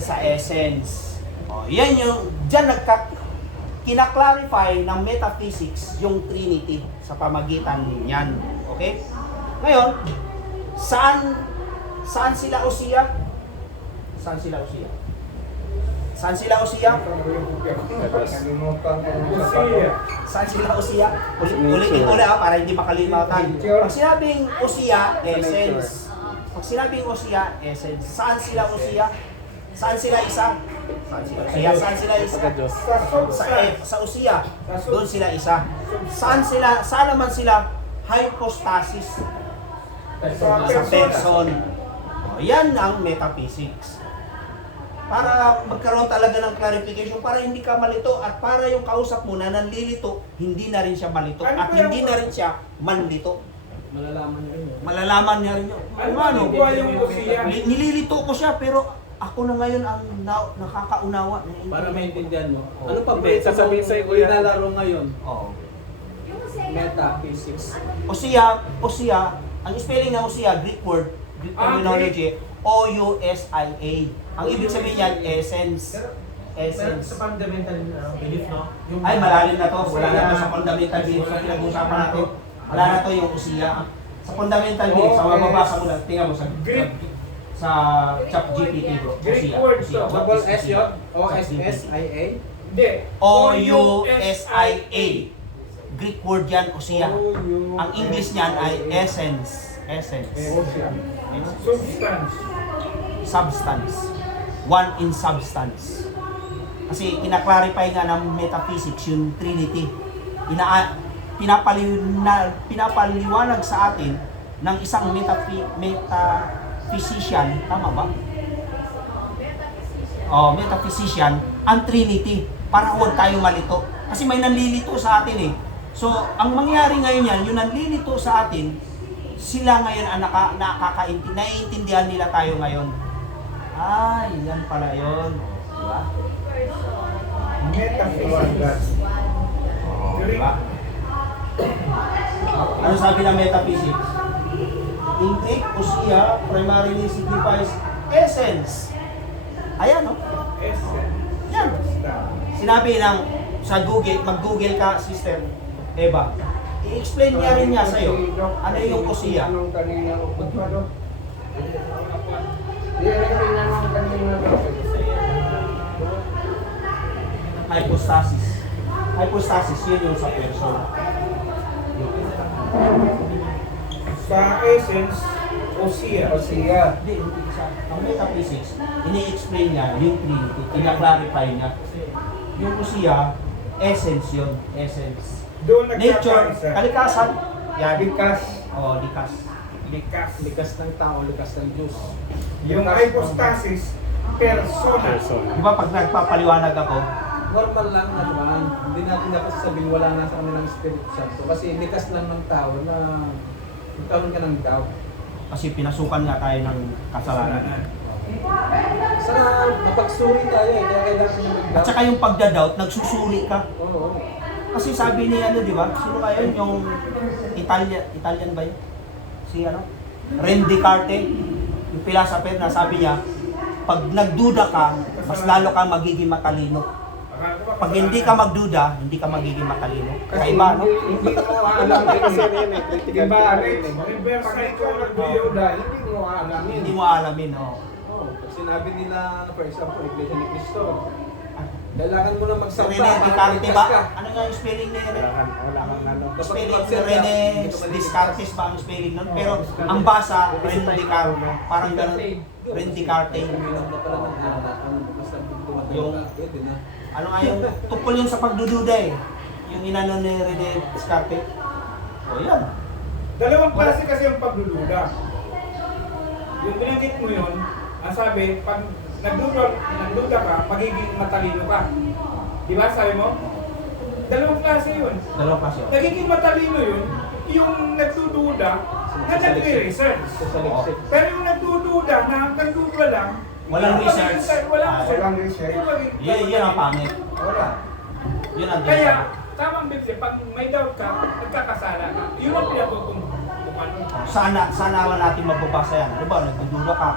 Sa essence. O, yan yung, dyan kinaklarify ng metaphysics yung Trinity sa pamagitan niyan. Okay? Ngayon, saan sila usiya? Saan sila usiya? Saan sila usiya? Saan sila usiya? Ulitin ko na para hindi makalimutan. Pag sinabing usiya, essence. Pag sinabing usiya, essence. Saan sila usiya? Saan sila isa? Saan sila usiya? Saan sila isa? Sa usiya. Doon sila isa. Saan naman sila? Hypostasis. Sa person. O, yan ang metaphysics. Para magkaroon talaga ng clarification, para hindi ka malito at para yung kausap mo na nanlilito, hindi na rin siya malito at hindi na rin siya manlito. Malalaman niya rin yun. Malalaman niya rin yun. Ano? Nililito ko siya pero ako na ngayon ang nakakaunawa. Para maintindihan mo. Oh. Ano pa ba Hindi, sasabihin sa'yo, kuya. nilalaro ngayon? Oo. Metaphysics. Osia, ang spelling ng Osia, Greek word, Greek terminology, O-U-S-I-A. Ang ibig sabihin niyan, essence. Essence. Sa fundamental belief, no? Ay, malalim na to. Wala na to sa fundamental belief sa pinag-uusapan natin. Wala na to yung Osia. Sa fundamental belief, sa mababasa mo lang, tingnan mo sa ChatGPT bro. Greek Osia. word to. Double S yun? O-S-S-I-A? Hindi. O-U-S-I-A. Greek word yan, Osia. Ang English niyan ay essence. Essence. Substance. Substance. One in substance. Kasi kinaklarify nga ng metaphysics yung Trinity. Pinapaliwanag sa atin ng isang metaphysician, tama ba? Metaphysician, ang Trinity, para huwag tayo malito. Kasi may nanlilito sa atin eh. So, ang mangyari ngayon yan, yung nanlilito sa atin, sila ngayon ang naiintindihan nila tayo ngayon. Ay, yan pala yun. Diba? Metaphysics. Diba? Ano sabi ng metaphysics? In Greek, Osia primarily signifies essence. Ayan, no? Essence. Yan. Sinabi ng sa Google, mag-Google ka, sister Eva. I-explain niya rin niya sa'yo. Ano yung Osia? Anong kanina ko pa do? Hypostasis. Hypostasis, yun yung sa person. Sa essence, Osia. Hindi sa ang metaphysics, ini-explain niya yung Trinity, ina-clarify niya. Yung Osia, essence yun, essence. Doon Nature, nagkakaisa. kalikasan, yan. Likas. Likas. Likas. Likas ng tao, likas ng Diyos. Yung hypostasis, persona. Di ba pag nagpapaliwanag ako, Normal lang naman. Hindi natin dapat sasabihin wala na sa kanilang Espiritu Santo. Kasi likas lang ng tao na magkaroon ka ng doubt. kasi pinasukan nga tayo ng kasalanan. Sa mapagsuri tayo eh, kaya kailangan yung At mag-doubt. saka yung pagda-doubt, nagsusuri ka. Oo. Kasi sabi ni di ba? Sino kaya yun? Yung Italian ba yun? Si René Descartes. Yung philosopher na sabi niya, pag nagduda ka, mas lalo ka magiging matalino. Pag hindi ka magduda, hindi ka magiging matalino. Kakaiba, no? Hindi mo alam kasi yun eh. Critical Diba, thinker Alex? yun eh. Reverse psychology, hindi mo alam yun. Hindi mo alamin, no? Oo. Pag sinabi nila, for example, Iglesia ni Cristo, kailangan mo na magsalita. René Descartes ba? Ano nga yung spelling ni René? Wala kang ano. Spelling ni René Descartes ba ang spelling nun? Pero ang basa, René Descartes. Parang ganun, René Descartes. Uminom na pala ng ano, basta tumatay Yung- ka, pwede na. Ano nga yung tungkol yun sa pagdududa eh. Yung inano ni René Descartes. O yan. Dalawang klase kasi yung pagdududa. Yung binanggit mo yun, ang sabi, pag nagduda ka, magiging matalino ka. Di ba sabi mo? Dalawang klase yun. Dalawang klase. Nagiging matalino yun, yung nagdududa na nagre-research. Sa liksik. Pero yung nagdududa na hanggang duda lang, Walang research. Walang research. Yun ang pangit. Wala. Yun ang Kaya, tamang bibli, pag may doubt ka, nagkakasala ka. Yun ang pinatutumbukan mo. Sana naman natin mababasa yan. Diba, nagdududa ka,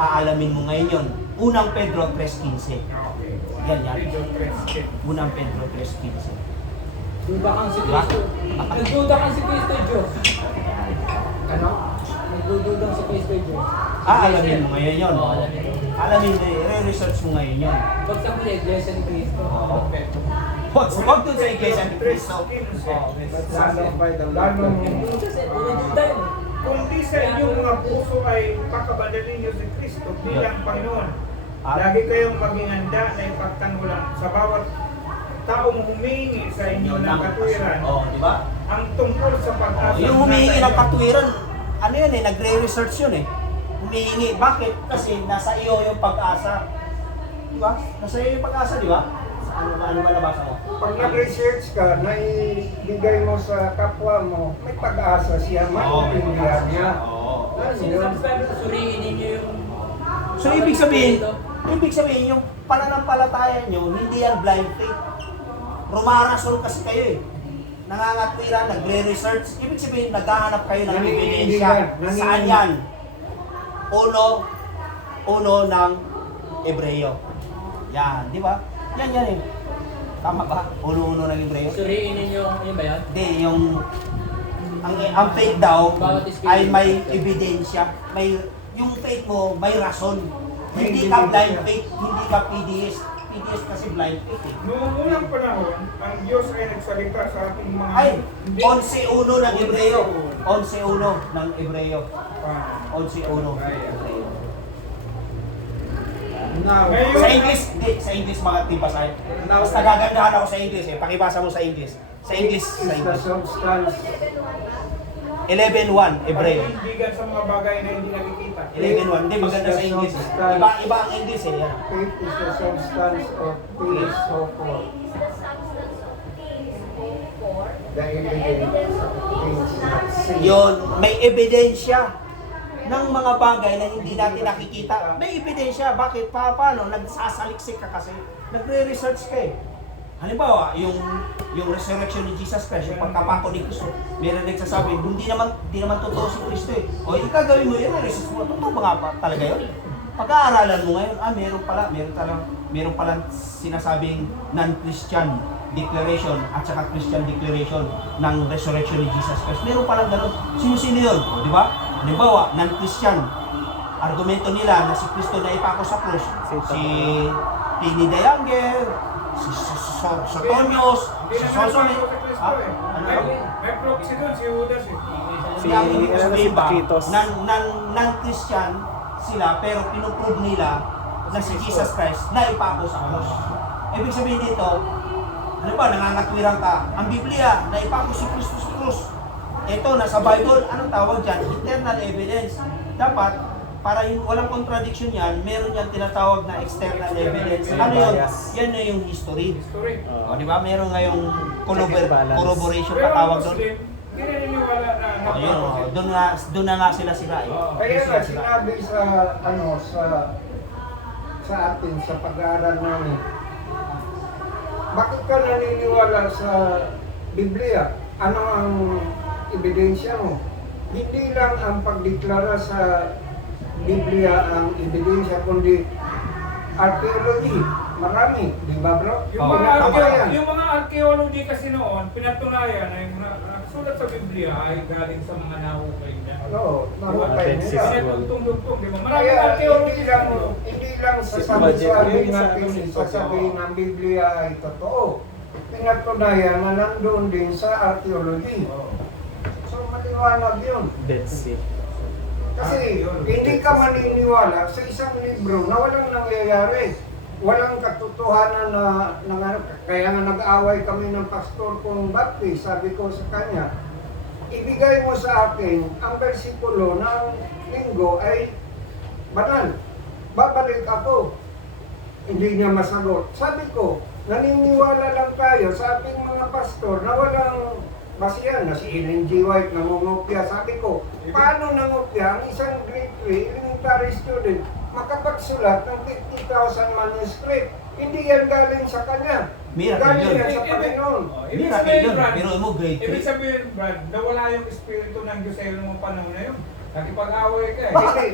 aalamin mo ngayon yun. Unang Pedro 3:15. Okay. Yan, yan. Pedro 3:15. Unang Pedro 3:15. Duda kang si Diba? Cristo. Nagduda kang si Cristo, Diyos. Ano? Nagdududa si Cristo, Diyos. Alamin mo ngayon yun. Oo, alamin mo. Alamin mo, i-research mo ngayon yun. Pag sa muli, Iglesia ni Cristo. Oo. Huwag dun sa Iglesia ni Cristo. Lalo by the Lord. Kasi puro duda yun. Kung di sa inyong mga puso ay pakabandalin niyo si Kristo bilang Panginoon, lagi kayong maging handa na ipagtangulang sa bawat taong humingi sa inyo ng katuwiran Oo, di ba? ang tungkol sa pag-asa. Yung humihingi ng katwiran, ano yun eh, nagre-research yun eh. Humihingi. Bakit? Kasi nasa iyo yung pag-asa. Di ba? Nasa iyo yung pag-asa, di ba? Ano ba nabasa mo? Pag nag-research ka, naibigay mo sa kapwa mo, may pag-asa siya, maintindihan niya. Oo. Ano Kasi yun? sabi ko, suriin ninyo yung... So ibig sabihin yung pananampalataya nyo, hindi yan blind faith. Rumarasol kasi kayo eh. Nangangatwiran, nagre-research. Ibig sabihin, naghahanap kayo ng ebidensya. Saan yan? Uno ng Hebreo. Yan, di ba? Yan eh. Tama ba? Uno ng Hebreo? Suriin ninyo, yun ba yan? Hindi, ang faith daw Bawat espiritu. ay may ebidensya. Yung faith mo, may rason. Hindi ka blind faith, hindi ka PDS. PDS kasi blind faith eh. Noong unang panahon, ang Diyos ay nagsalita sa ating mga... Ay, Hindi. 11:1 ng Hebreo. 11:1 ng Hebreo. Ah. 11:1. Now, Ngayon- Sa English, hindi. Sa English mga tipasahin. Mas nagagandahan ako sa English eh. Pakibasa mo sa English. Sa English, is sa the English. substance. 11:1, Hebreo. Pag-iindigan sa mga bagay na hindi nakikita. 11:1. Hindi, maganda sa English. Iba ang English eh. Yan. Faith is the substance of things hoped for. The evidence of things not seen. Yun, may ebidensya ng mga bagay na hindi natin nakikita. May ebidensya. Bakit? Paano? Nagsasaliksik ka kasi. Nagre-research ka eh. Halimbawa, yung resurrection ni Jesus Christ, yung pagkapako ni Kristo, meron nagsasabi, hindi naman totoo si Kristo eh. O, ikagawin mo yun, research mo. Totoo ba nga pa talaga yun? Pag-aaralan mo ngayon, meron pala sinasabing non-Christian declaration at saka Christian declaration ng resurrection ni Jesus Christ. Meron palang gano'n. Sino-sino yun? O, di ba? Halimbawa, non-Christian. Argumento nila na si Kristo na ipako sa krus. Si Pliny the Younger, si Sotonius, Hindi si naman Sosone. sa Kristo eh. May proxy doon, si Judas eh. Si Paquitos. Non-Christian sila, pero pinuprove nila na si Jesus Christ na ipako sa krus. Ibig sabihin dito, ano ba, nangangatwiran ka, ang Biblia, na ipako si Kristo sa krus. Ito, nasa Bible, anong tawag dyan? Internal evidence. Dapat, para walang contradiction yan, meron yan tinatawag na external evidence. Ano yun? Yan na yung history. History. O, di ba? Meron ngayong Balance. corroboration Pero ang patawag doon. Muslim, hindi naniniwala na O, yun, o. Doon na nga sila sira eh. Kaya Doon nga sila. sinabi sa atin sa pag-aaral namin, bakit ka naniniwala sa Biblia? Ano ang ebidensya mo? Hindi lang ang pagdeklara sa Biblia ang ebidensya, kundi archaeology. Marami, di ba bro? Yung mga archaeology kasi noon, pinatunayan na yung nakasulat sa Biblia ay galing sa mga nahukay niya. Oo, mahukay nila. Pinatugtong-tugtong, di ba? Maraming Kaya archaeology hindi lang sasabi-sabi natin sasabihin ng Biblia ay totoo. Pinatunayan na nandoon din sa archaeology. So maliwanag yun. Dead Sea. Kasi hindi ka maniniwala sa isang libro na walang nangyayari. Walang katotohanan na kaya nga nag-away kami ng pastor kong Baptist. Sabi ko sa kanya, ibigay mo sa akin ang bersikulo ng linggo ay banal. Babalik ako. Hindi niya masagot. Sabi ko, naniniwala lang tayo sa ating mga pastor na walang basihan na si Ellen G. White nangungopia. Sabi ko, paano nangopia ang isang grade 3 elementary student makapagsulat ng 50,000 manuscript? Hindi yan galing sa kanya. Miracle Galing yun. yan sa Panginoon. Ibig Miracle sabihin, yun. Brad, Pero mo grade ibig 3. sabihin, Brad, nawala yung espiritu ng Diyos sa iyo nung panahon na yun. Nakipag-away ka eh. Hindi,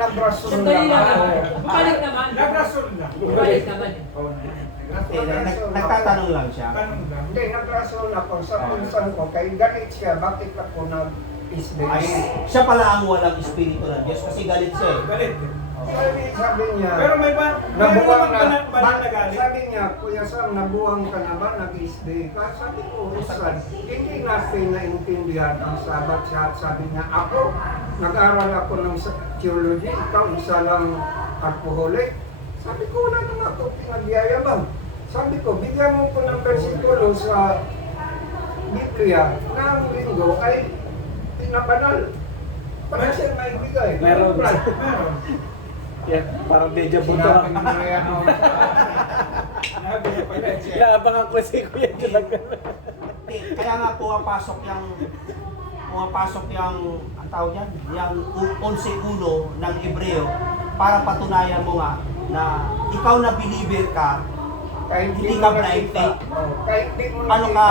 nagrason Sandali lang lang. ako. Balik naman. Nagrason lang. Balik naman. Oo, Nagtatanong lang siya. tanong lang. Hindi, nagrason ako sa pinsan ko. Kaya galit siya, bakit ako nag-isbili? Ay, siya pala ang walang espiritu ng Diyos kasi galit siya eh. Galit. Sabi niya, Pero may ba, nabuwang meron naman na, ba na galit? sabi niya, Kuya Sam, nabuwang ka na ba? Nag-isbili ka? Sabi ko, Rusan, hindi natin naintindihan ang sabat siya. Sabi niya, ako, nag-aral ako ng theology, ikaw isa lang alcoholic. Sabi ko, wala naman ako pinagyayabang. Sabi ko, bigyan mo ko ng versikulo sa Biblia na ang linggo ay pinabanal. Para siya may bigay. Meron. Meron. Yeah, parang deja vu Sinabi ka. niya yan. oh. Sabi niya pala. Inaabangan ko si Kuya Julag. Hindi, kaya nga pumapasok yung ang tawag yan, yung 11:1 ng Hebreo para patunayan mo nga na ikaw na believer ka, Kahit Hindi mo ka blind nakita. faith. Oh, kahit di mo ano nakita. ka,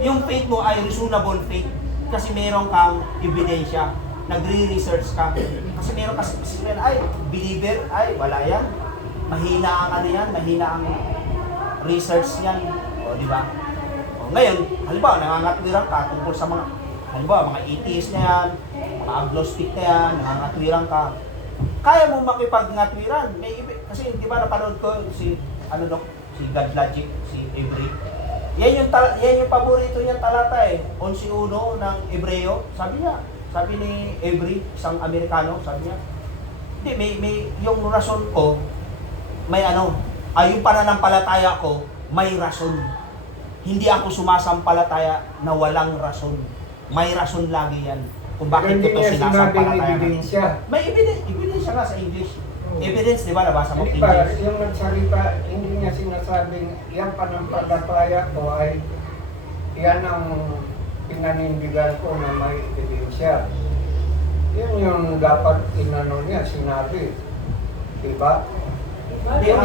yung faith mo ay reasonable faith kasi meron kang ebidensya, nagre-research ka. Kasi meron kasi ay, believer, ay, wala yan. Mahina ang ano yan, mahina ang research yan. O, di ba? O, ngayon, halimbawa, nangangatwiran ka tungkol sa mga, halimbawa, mga atheist na yan, mga agnostic na yan, nangangatwiran ka. Kaya mo makipag-ngatwiran. Kasi di ba napanood ko si si God Logic, si Avery. Yan yung paborito niyang talata eh. 11:1 ng Hebreo. Sabi ni Avery, isang Amerikano, sabi niya, hindi, may yung rason ko, may yung pananampalataya ko, may rason. Hindi ako sumasampalataya na walang rason. May rason lagi yan. Kung bakit Hindi ito niya sinabing sinasampalataya. ebidensya. May ebidensya nga sa English. Evidence, di ba? Nabasa mo Hindi ba, English. yung nagsalita, hindi niya sinasabing yan panampalataya ko ay yan ang pinanindigan ko na may ebidensya. Yun yung dapat inano niya, sinabi. Diba? Yung,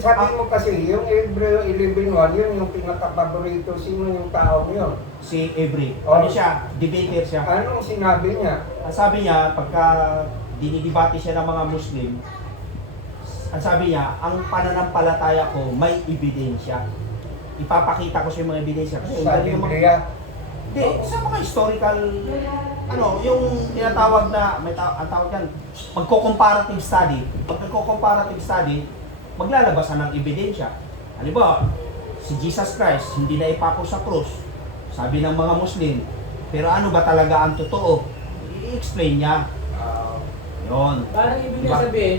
sabi mo kasi, yung Hebreo 11:1, yun yung pinaka-paborito. Sino yung tao yun? Si Avery. Oh. Ano siya? Debater siya. Anong sinabi niya? Ang sabi niya, pagka dinidebate siya ng mga Muslim, ang sabi niya, ang pananampalataya ko may ebidensya. Ipapakita ko sa mga ebidensya. Kasi Sa yung mga, Biblia. hindi, sa mga historical, yung tinatawag na, ang tawag yan, magko-comparative study. Pag nagko-comparative study, maglalabasan ng ebidensya. Halimbawa, si Jesus Christ, hindi na ipako sa krus. Sabi ng mga Muslim, pero ano ba talaga ang totoo? I-explain niya. Yun. Parang ibig Diba? sabihin,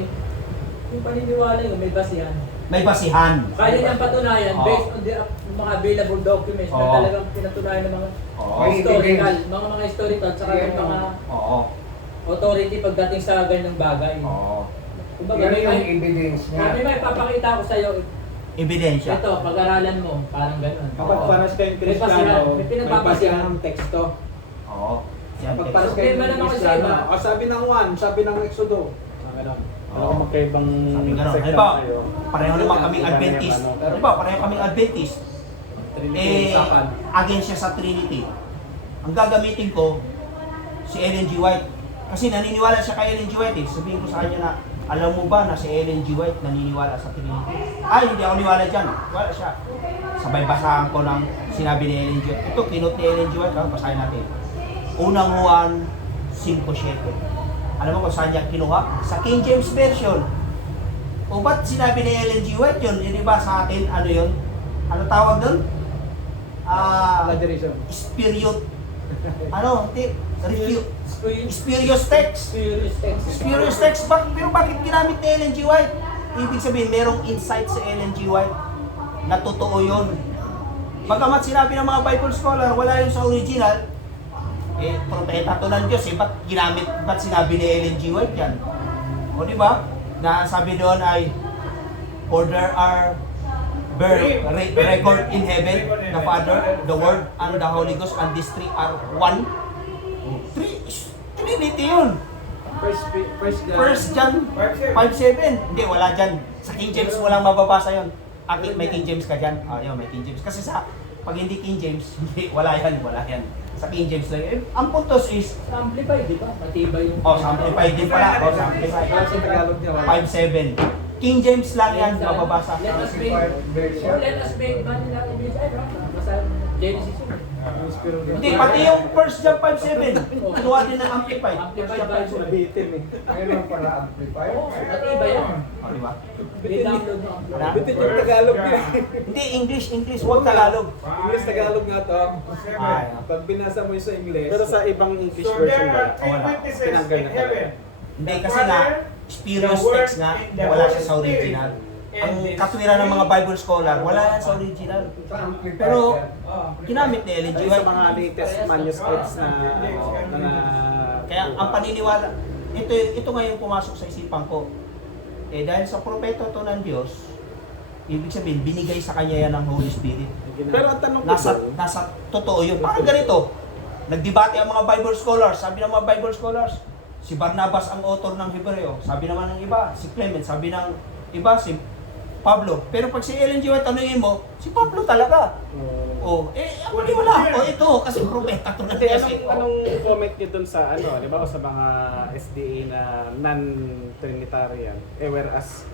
yung paniniwala yun, may basihan. May basihan. Kaya niyang patunayan Oo. based on the mga available documents na Oo. talagang pinatunayan ng mga Oo. May historical, mga historical, saka yung mga Oo. authority pagdating sa ganung bagay. Oo. Kumbaga, Yan may yung may, evidence niya. may papakita ko sa'yo, Ebidensya. ito, pag-aralan mo, parang ganun. Kapag Oo. paras kayong May basihan, Kristiyano, may may pinagbabasihan. basihan ng teksto. Oo. Yan, Kapag text. paras So, kayong problema naman kasi Kristiyano, iba. sabi ng Juan, sabi ng Exodo. Ganon. Pero Oo. kung magkaibang Sabi gano'n. sekta Halimbawa, kayo, pareho naman kaming iba na yung Adventist. ano, pero Halimbawa, pareho kaming Adventist. Trinity usapan. Against siya sa Trinity. Ang gagamitin ko, si Ellen G. White. Kasi naniniwala siya kay Ellen G. White eh. Sabihin ko sa kanya na, alam mo ba na si Ellen G. White naniniwala sa Trinity? Ay, hindi ako niwala dyan. Wala siya. Sabay basahan ko ng sinabi ni Ellen G. White. Ito, kinot ni Ellen G. White. Basahin natin. Unang Juan 5:7. Alam mo kung saan niya kinuha? Sa King James Version. O ba't sinabi ni Ellen G. White yun? Yun ba sa atin, ano yun? Ano tawag doon? Plagiarism. Spirit. Ano? Refute. Spurious text. Spurious text. Spurious text. Pero bakit ginamit ni Ellen G. White? Ibig sabihin, merong insight sa Ellen G. White na totoo yun. Bagamat sinabi ng mga Bible scholar, wala yun sa original, propeta to ng Diyos, ba't sinabi ni Ellen G. White yan? O di ba? Na sabi doon ay, for there are record in heaven, the Father, the Word, and the Holy Ghost, and these three are one. Trinity yun. First John 5:7. Hindi, wala dyan. Sa King James mo lang mababasa yun. May King James ka dyan. Yun, may King James. Kasi pag hindi King James, hindi, wala yan. Sa King James lang. Eh, ang puntos is, Sa amplify, di ba? Matibay yung... oh, simplified din pala. Oh, simplified. Kaya sa Tagalog niya, 5-7. King James lang yan, mababasa. Let us make... Oh, let us make Manila English. Ay, basta Genesis yun. Hindi, pati yung 1 John 5-7. Kinuha din ng amplified. Amplified Bible. Nabitin eh. Mayroon pala amplifier. Oo, matibay yan. Oh, di ba? May download ng amplifier. Bitin yung Tagalog niya. Hindi, English, huwag Tagalog. English Tagalog nga to. Ay, Pag binasa mo yung sa English. Pero sa ibang English So version there are wala. three witnesses Tinanggal in na heaven. hindi kasi nga, spurious text nga, wala siya sa original. Ang katwiran ng mga Bible scholar, wala yan sa original. Sa amplifier. Pero, Oh. ginamit ni Ellen G. Dahil sa White. mga latest manuscripts na mga Kaya ang paniniwala, ito nga yung pumasok sa isipan ko. Eh dahil sa propeta to ng Diyos, ibig sabihin, binigay sa kanya yan ng Holy Spirit. Pero ang tanong ko Nasa totoo yun. Parang ganito, nagdebate ang mga Bible scholars. Sabi ng mga Bible scholars, si Barnabas ang author ng Hebreo. Sabi naman ng iba, si Clement. Sabi ng iba, si Pablo. Pero pag si Ellen G. White, tanungin mo, si Pablo talaga. Oh, ang maniwala ako ito kasi propeta to ng Hindi, Diyos. anong comment niyo dun sa ano, di ba, o sa mga SDA na non-Trinitarian, whereas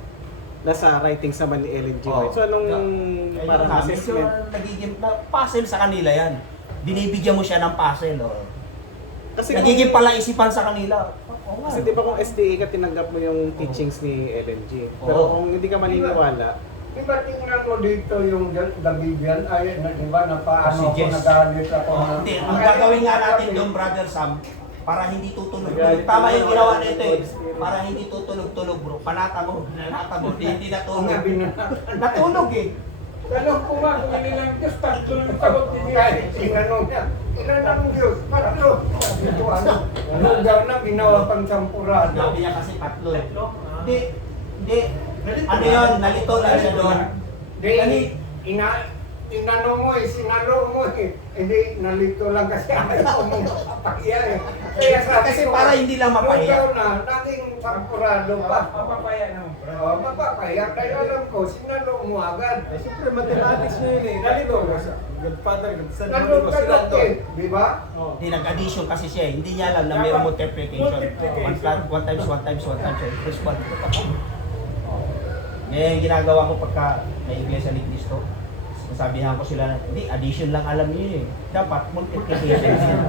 nasa writings naman ni Ellen G. White. So anong parang Medyo assessment? nagiging puzzle sa kanila yan. Binibigyan mo siya ng puzzle. Oh. Kasi Nagiging kung, palaisipan sa kanila. Oo nga. kasi di ba kung SDA ka tinanggap mo yung teachings ni Ellen G. Pero Oo. kung hindi ka maniniwala, Di ba tingnan mo dito yung Davidian, ay, di ba, na paano ako Messages. nagalit ako na... Hindi, ang gagawin nga natin doon, Brother Sam, para hindi tutulog-tulog. Tama yung ginawa nito eh. Para hindi tutulog-tulog, bro. Panata mo, hindi natulog. Nga binanatan. Natulog eh. Tanong ko nga kung inilang Diyos, tatlo yung sagot ni Diyos. Kahit tinanong niya, ilan ang Diyos? Patlo. Ito ano daw na ginawa pang sampurado. Sabi niya kasi tatlo eh. Hindi. Ano yun, nalito lang siya doon. Di, inano mo eh, sinalo mo eh. Hindi, nalito lang kasi ayaw mo mapahiya eh. Kaya sabi Kasi ko, para hindi lang mapahiya. nung daw na, naging sampurado pa. Mapapaya naman. Oo, mapapahiya. Kaya alam ko, sinalo mo agad. Eh, siyempre, mathematics na yun eh. Nalito. Godfather, godson, Nalot eh, di ba? Hindi, nag-addition kasi siya eh. Hindi niya alam na may multiplication. One times, equals one. Ngayon, ginagawa ko pagka may iglesia ni Cristo, sasabihan ko sila, hindi, addition lang alam niyo eh. Dapat multiplication din.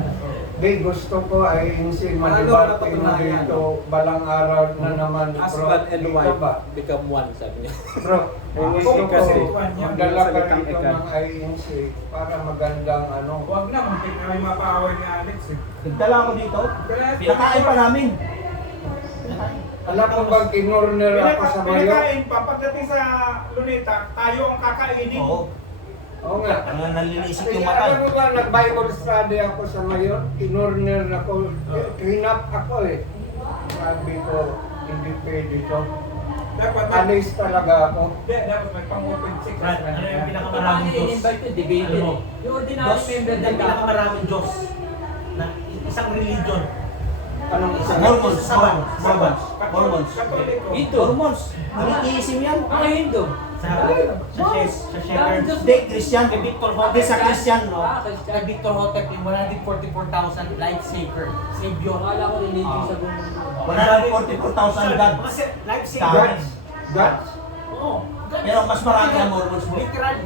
Di, gusto ko ay insin Ano madibarte mo napatunayan? dito, balang araw na naman. Husband and dito wife ba? become one, sabi niya. Bro, gusto ko kasi magdala ka salitang rito ikan. ng INC para magandang ano. Huwag na, muntik na may mapaaway ni Alex eh. Nagdala ko dito, pinakain pa namin. Alam mo bang kinorner ako sa bayo? Pinakain pa, pagdating sa Luneta, tayo ang kakainin. Oo, Oo nga. nalilisik yung Kaya alam mata. mo ba, nag-Bible study ako sa mayon, kinorner ako, clean-up ako eh. Sabi ko, hindi pwede to. Dapat Alis talaga ako. Hindi, dapat may pang-open sex. Ano yung Maraming pinakamaraming Diyos? in-invite to debated eh. Yung ordinary member ng pinakamaraming Diyos na isang religion. Anong isa? Mormons. Katoliko. Hindu. Mormons. Nag-iisim yan. Mga Hindu. Sa Shepherds. Hindi, Christian. Hindi sa Christian, no? Christian. Victor Hotep yung 144,000 lifesaver. Savior. Akala ko religion sa buong mundo. 144,000 God. Kasi Gods. Gods. Oo. Pero mas marami ang Mormons mo. Literal.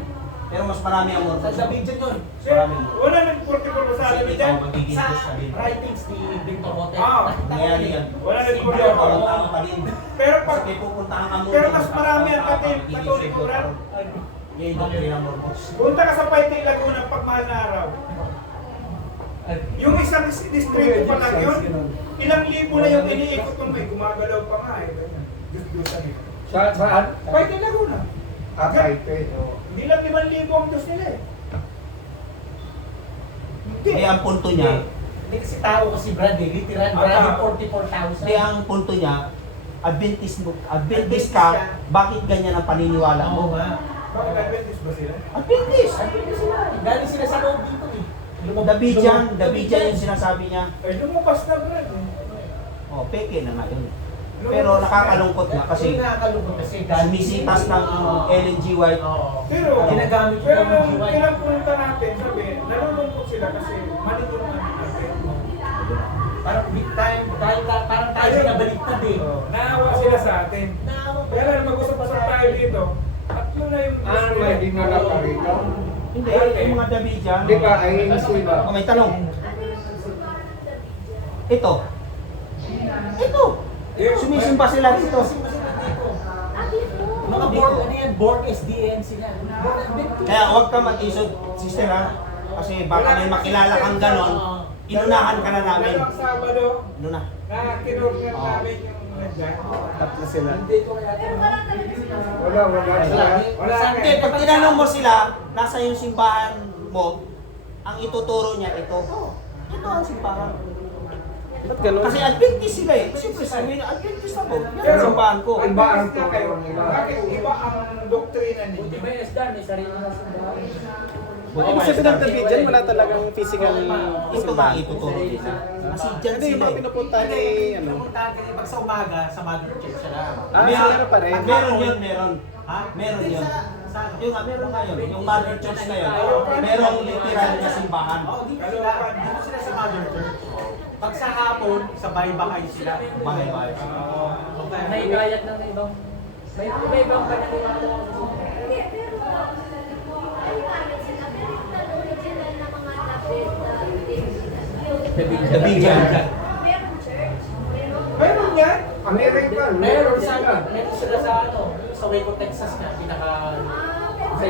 Pero mas marami ang Sa Mormons. Davidian yun. Wala nang 44 sa Kasi amin ikaw dyan. magiging Sa Diyos sa din. writings ni Victor Hotep. Ah, Nangyari yan. Wala nang Pero 44. walang tao pa rin. Pero pag Kasi pupuntahan ka mo. Pero mas marami ang magiging katulikuran. Yan yung doctrine ng Mormons. punta ka sa Paitay Laguna pag mahal na araw. Yung isang distrito pa lang yun, ilang libo na yung iniikot mo, may gumagalaw pa nga eh. Diyos-Diyosan eh. Saan? Paitay Laguna. Akay Hindi lang 5,000 ang Diyos nila eh. Hindi. Kaya ang punto niya, Hindi kasi tao kasi Brad eh. Literal. Ah, Brad tao. 44,000. kaya ang punto niya, Adventist ka, bakit ganyan ang paniniwala Oo mo? nga. Bakit Adventist ba sila? Adventist! Adventist sila. Galing sila sa loob dito eh. Davidian yung sinasabi niya. Ay, lumabas na Brad eh. Oh, peke na nga yun. Pero nakakalungkot na kasi Nakakalungkot kasi sumisitas ng Ellen G. White. Pero, Ginagamit pero yung nung GY. pinapunta natin, sabi, nalulungkot sila kasi mali yung ano natin. Parang big time, parang tayo binabaliktad eh. Naawa sila sa atin. Naawa pa. Kaya lang mag-usap-usap tayo dito. Tatlo na yung May dinala ka rito. Hindi, yung mga Davidian. Di ba, ay sila. Oh, may tanong. Ito. Ito. Sumisimba sila dito. Mga board, ano yan, board SDN sila. Board Adventist. Kaya huwag ka mag-isod, sister ha. Kasi baka may makilala kang ganon, inunahan ka na namin. Dalawang Sabado, Inuna. na kinurner namin yung nagdan. Tatlo sila. Wala sila. Wala Hindi, pag tinanong mo sila, nasa yung simbahan mo, ang ituturo niya ito. Ito ang simbahan. Ba't ganun? Kasi Adventist sila eh. Siyempre sabihin, Adventist ako. Yan Pero, ang simbahan ko. Ang bahan Adventist na kayo. Bakit iba ang doktrina Buti ninyo? ba yung SDA, may sarili na simbahan. Ibig sabihin ng Davidian, wala talagang physical Ito nga simbahan. ituturo nila. Kasi dyan Hindi, yung sila mga eh. pinupunta ni, ano, Pumuntahan kasi pag sa umaga, sa Mother Church sila. meron pa rin. Meron yun, meron. Ha? Meron Hindi, yun. sa ano? Yung nga, meron nga yun. Yung Mother Church na yun. Merong literal na simbahan. Oo, dito sila sa Mother Church. Pag sa hapon, sa bahay-bahay sila. Bahay-bahay. Okay. Naikayat ng ibang, may iba-ibang paniniwala. Hindi, pero ayun sila, pero yung original na mga Davidian. Merong church. Meron yan? American. Meron sila sa ano, sa Waco, Texas na, pinaka... Ah, Sa